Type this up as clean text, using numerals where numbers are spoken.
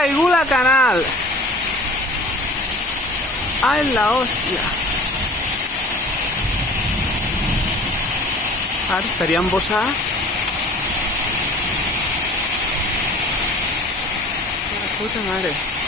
caigut la canal! ¡Ay, la hostia! Ara estaria embossat. La puta madre.